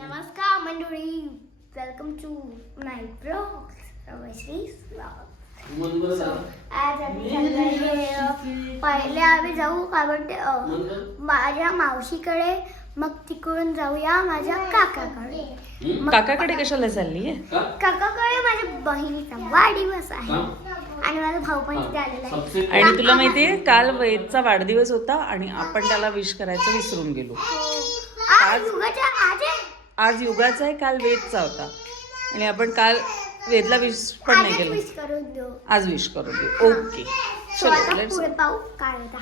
नमस्कार मंडळी, welcome to my blog रवश्रीज ब्लॉग. आज आम्ही पहिले आम्ही जाऊ काय म्हणते माझ्या मावशीकडे, मग तिकडून जाऊया माझ्या काकाकडे. काकाकडे कशाला चालली आहे? काकाकडे माझ्या बहिणीचा वाढदिवस आहे आणि माझा भाऊ पण तिथे आलेला आहे. आणि तुला माहितीये काल वेदचा वाढदिवस होता आणि आपण त्याला विश करायचं विसरून गेलो. आज युगाचा आहे, काल वेदचा होता आणि आपण काल वेदला विश पण नाही केलं. आज विश करून देऊ. ओके चलो लेट्स पुढे पाहू काय होता.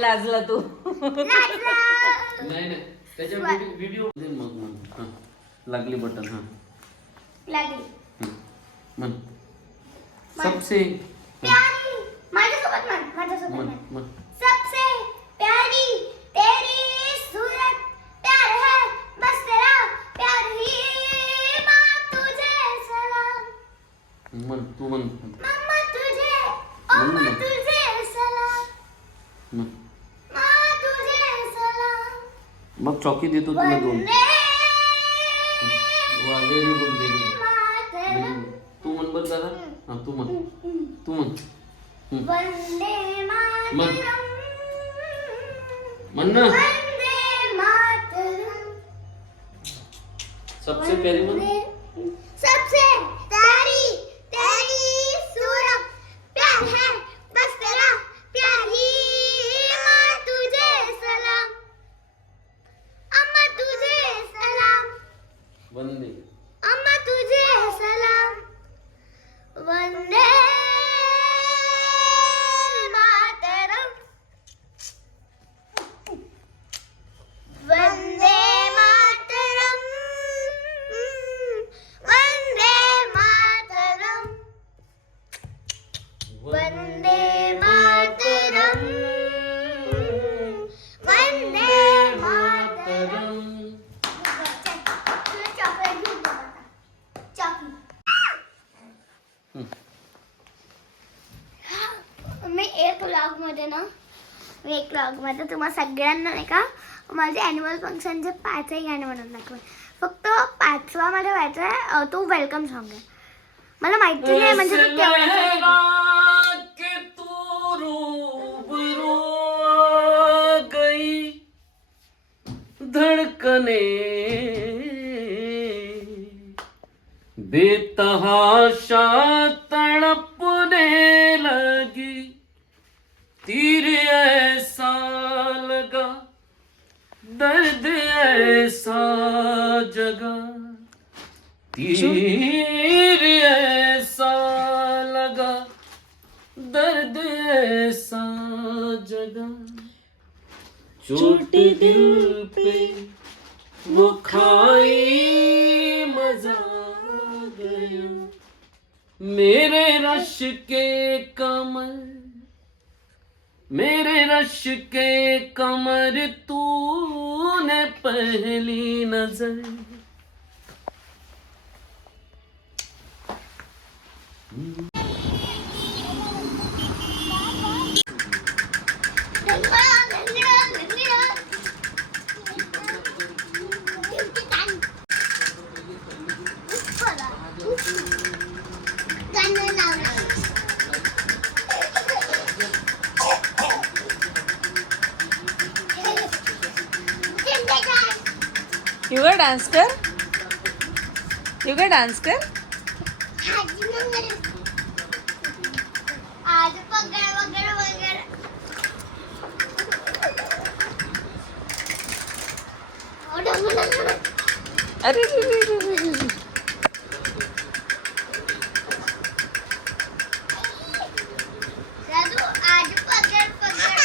लाजला तू. नाही त्याच्या व्हिडिओ मग लागली बटन. हा लागली मन सबसे प्यारी माझ्यासोबत मन म्हण. मन सबसे प्यारी तेरी सूरत, प्यार है बस तेरा प्यार ही, माँ तुझे सलाम, मन तू मन मम्मा तुझे ओ माँ तुझे सलाम, मन माँ तुझे सलाम. मग चॉकी देतो तुला दोन. वा व्हेरी गुड व्हेरी गुड. मातरम, तू मन बर दादा. हा तू मन वंदे मातरम, मन ना. वंदे मातरम. सबसे प्यारी मन. सबसे प्यारी तेरी सूरत, प्यार है बस तेरा प्यार ही, माँ तुझे सलाम, अम्मा तुझे सलाम, वंदे अम्मा तुझे सलाम. वंदे मातरम, वंदे मातरम, वंदे मातरम, वंदे मातरम, वंदे मातरम. चॉकलेट घेऊन बघा. चॉकलेट मी एक व्लॉग मध्ये तुम्हा सगळ्यांना नाही का माझे ॲन्युअल फंक्शनचे 5ही गाणे म्हणून दाखवे. फक्त 5वा मध्ये व्हायचा आहे तो वेलकम सॉन्ग आहे. मला माहिती नाही म्हणजे तो केवढा के तू रूबरू गई धड़कने बेतहाशा तड़पने लगी, तीर ऐसा लगा दर्द ऐसा जगा, तीर ऐसा लगा दर्द ऐसा जगा, चोटी दिल पे वो खाई मजा गया, मेरे रश के कमर, मेरे रश के कमर तूने पहली नजर. युगा डान्स कर. युगा डान्स कर. आज पगड वगैरे वगैरे अरे रे रे रे रे रे. राजू आज पगड पगड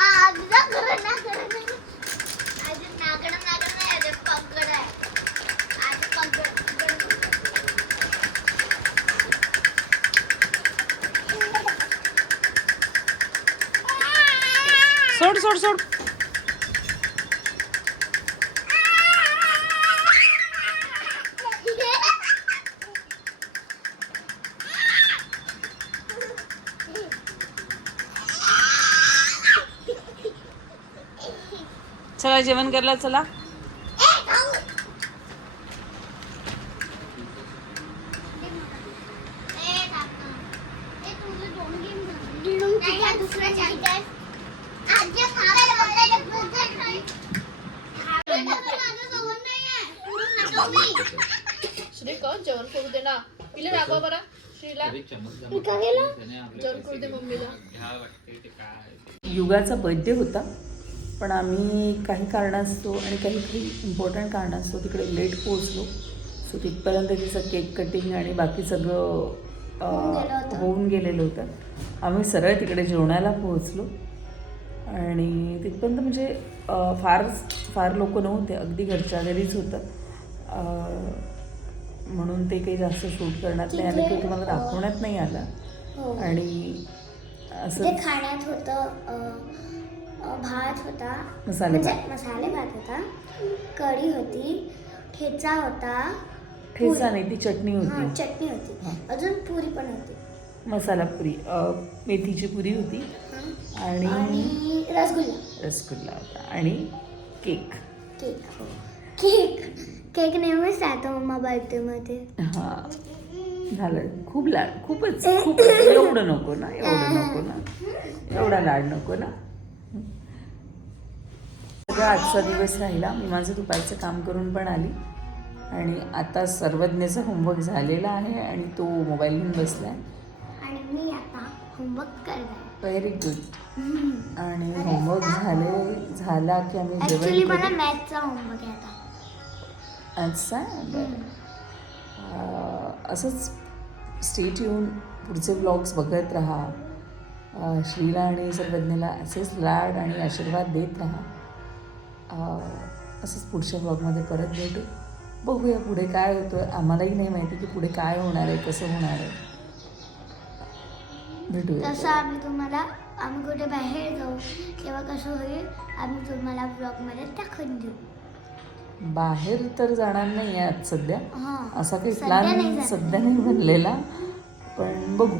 आज नागड नागड आज नागड नागड नाही आज पगड आहे. आज पगड सोड सोड सोड. चला जेवण करायला चला. श्रीक जेवण करू दे ना. तिला रागवा बरा श्रीला. जेवण करू दे मम्मीला. युगाचा बर्थडे होता, पण आम्ही काही कारणास्तव आणि काही इम्पॉर्टंट कारणास्तव तिकडे लेट पोहोचलो. सो तिथपर्यंत तिचं केक कटिंग आणि बाकी सगळं होऊन गेलेलं होतं. आम्ही सरळ तिकडे जेवणाला पोहोचलो आणि तिथपर्यंत म्हणजे फार लोक नव्हते, अगदी घरच्या घरीच होतं. म्हणून ते काही जास्त शूट करण्यात नाही आलं किंवा तुम्हाला दाखवण्यात नाही आलं. आणि असं खाण्यात होतं, भात होता, मसाले भात होता, कढी होती, ठेचा होता. ठेचा नाही, ती चटणी होती. चटणी होती, अजून पुरी पण होती. मसाला पुरी, मेथीची पुरी होती आणि रसगुल्ला होता आणि केक. केक नेहमीच राहतो मम्मा बर्थडेमध्ये. हां झालं. खूपच एवढं नको ना, एवढा लाड नको ना. सगळा आजचा दिवस राहिला. मी माझं दुपारचं काम करून पण आली आणि आता सर्वज्ञाचा होमवर्क झालेला आहे आणि तो मोबाईल घेऊन बसला आहे. आणि मी आता होमवर्क करणार. Very good. आणि होमवर्क झाला की आम्ही ॲक्च्युली मला जेवण मॅथचा होमवर्क आहे आता. अच्छा बरं. असंच स्टेट येऊन पुढचे व्लॉग्स बघत राहा. श्रीला आणि सर्वज्ञाला असेच लाड आणि आशीर्वाद देत राहा. असंच पुढच्या व्लॉगमध्ये परत भेटू. बघूया पुढे काय होतं. आम्हालाही नाही माहिती की पुढे काय होणार आहे, कसं होणार आहे. भेटूया. तसं आम्ही कुठे बाहेर जाऊ तेव्हा कसं होईल आम्ही तुम्हाला ब्लॉगमध्ये दाखवून देऊ. बाहेर तर जाणार नाही आहे आज सध्या. हां, असा काही सध्या नाही प्लॅन जाणार. सध्या नाही बनलेला, पण बघू.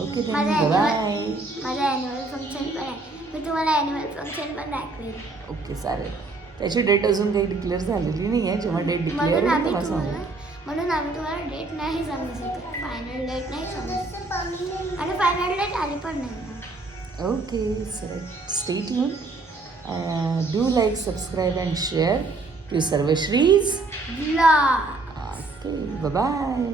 ओके माझं बाय. माझं ॲन्युअल फंक्शन पण आहे. मी तुम्हाला ॲन्युअल फंक्शन पण दाखवेल. ओके चालेल. त्याची डेट अजून काही डिक्लेअर झालेली नाही आहे. जेव्हा डेट डिक्लेअर होईल तेव्हा सांगू. म्हणून आम्ही तुम्हाला डेट नाही सांगू शकतो. फायनल डेट नाही सांगू शकतो आणि फायनल डेट आली पण नाही. Okay sir, stay tune. Do like, subscribe and share to सर्वश्रीज. ब्लॉग. Okay bye.